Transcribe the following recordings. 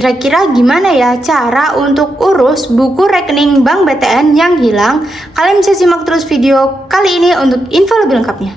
Kira-kira gimana ya cara untuk urus buku rekening Bank BTN yang hilang? Kalian bisa simak terus video kali ini untuk info lebih lengkapnya.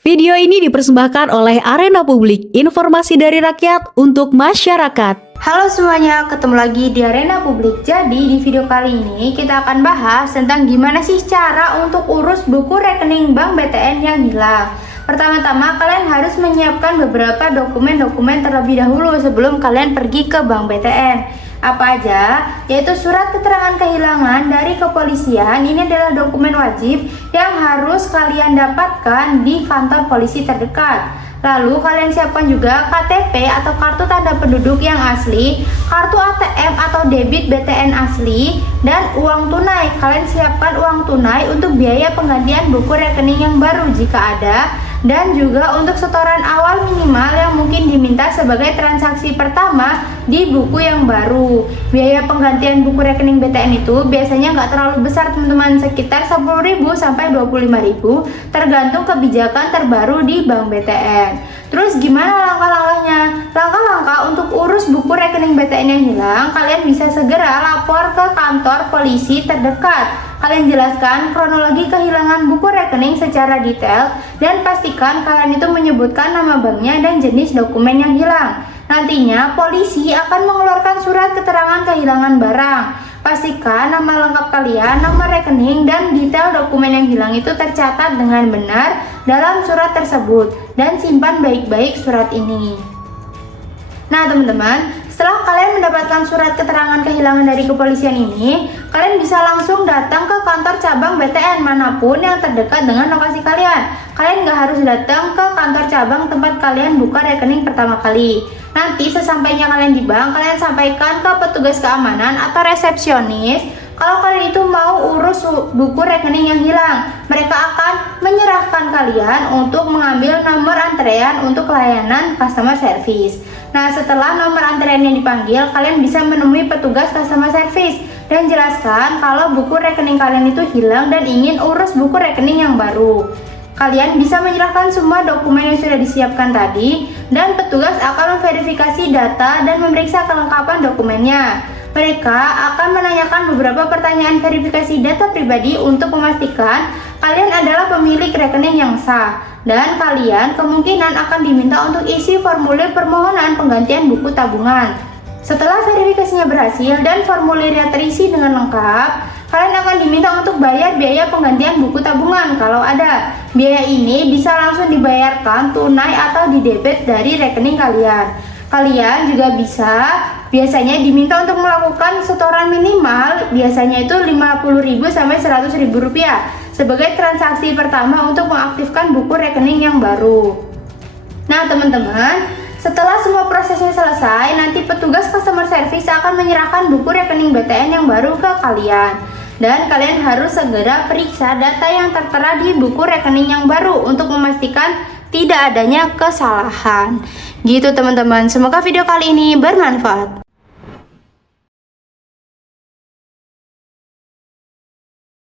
Video ini dipersembahkan oleh Arena Publik, informasi dari rakyat untuk masyarakat. Halo semuanya, ketemu lagi di Arena Publik. Jadi di video kali ini kita akan bahas tentang gimana sih cara untuk urus buku rekening Bank BTN yang hilang. Pertama-tama kalian harus menyiapkan beberapa dokumen-dokumen terlebih dahulu sebelum kalian pergi ke Bank BTN. Apa aja? Yaitu surat keterangan kehilangan dari kepolisian. Ini adalah dokumen wajib yang harus kalian dapatkan di kantor polisi terdekat. Lalu kalian siapkan juga KTP atau kartu tanda penduduk yang asli, kartu ATM atau debit BTN asli, dan uang tunai. Kalian siapkan uang tunai untuk biaya penggantian buku rekening yang baru jika ada, dan juga untuk setoran awal minimal yang mungkin diminta sebagai transaksi pertama di buku yang baru. Biaya penggantian buku rekening BTN itu biasanya nggak terlalu besar teman-teman, sekitar 10.000 sampai 25.000 tergantung kebijakan terbaru di Bank BTN. Terus gimana langkah-langkahnya? Langkah-langkah untuk urus buku rekening BTN yang hilang, kalian bisa segera lapor ke kantor polisi terdekat. Kalian jelaskan kronologi kehilangan buku rekening secara detail dan pastikan kalian itu menyebutkan nama banknya dan jenis dokumen yang hilang. Nantinya polisi akan mengeluarkan surat keterangan kehilangan barang. Pastikan nama lengkap kalian, nama rekening, dan detail dokumen yang hilang itu tercatat dengan benar dalam surat tersebut dan simpan baik-baik surat ini. Nah teman-teman, setelah kalian mendapatkan surat keterangan kehilangan dari kepolisian ini, kalian bisa langsung datang ke kantor cabang BTN manapun yang terdekat dengan lokasi kalian. Kalian nggak harus datang ke kantor cabang tempat kalian buka rekening pertama kali. Nanti sesampainya kalian di bank, kalian sampaikan ke petugas keamanan atau resepsionis kalau kalian itu mau urus buku rekening yang hilang. Mereka akan menyerahkan kalian untuk mengambil nomor antrean untuk layanan customer service. Nah, setelah nomor antreannya dipanggil, kalian bisa menemui petugas customer service dan jelaskan kalau buku rekening kalian itu hilang dan ingin urus buku rekening yang baru. Kalian bisa menyerahkan semua dokumen yang sudah disiapkan tadi dan petugas akan memverifikasi data dan memeriksa kelengkapan dokumennya. Mereka akan menanyakan beberapa pertanyaan verifikasi data pribadi untuk memastikan kalian adalah pemilik rekening yang sah, dan kalian kemungkinan akan diminta untuk isi formulir permohonan penggantian buku tabungan. Setelah verifikasinya berhasil dan formulirnya terisi dengan lengkap, kalian akan diminta untuk bayar biaya penggantian buku tabungan kalau ada. Biaya ini bisa langsung dibayarkan tunai atau didebit dari rekening kalian. Kalian juga biasanya diminta untuk melakukan setoran minimal, biasanya itu 50.000 sampai 100.000 rupiah sebagai transaksi pertama untuk mengaktifkan buku rekening yang baru. Nah teman-teman, setelah semua prosesnya selesai, nanti petugas customer service akan menyerahkan buku rekening BTN yang baru ke kalian. Dan kalian harus segera periksa data yang tertera di buku rekening yang baru untuk memastikan tidak adanya kesalahan. Gitu teman-teman, semoga video kali ini bermanfaat.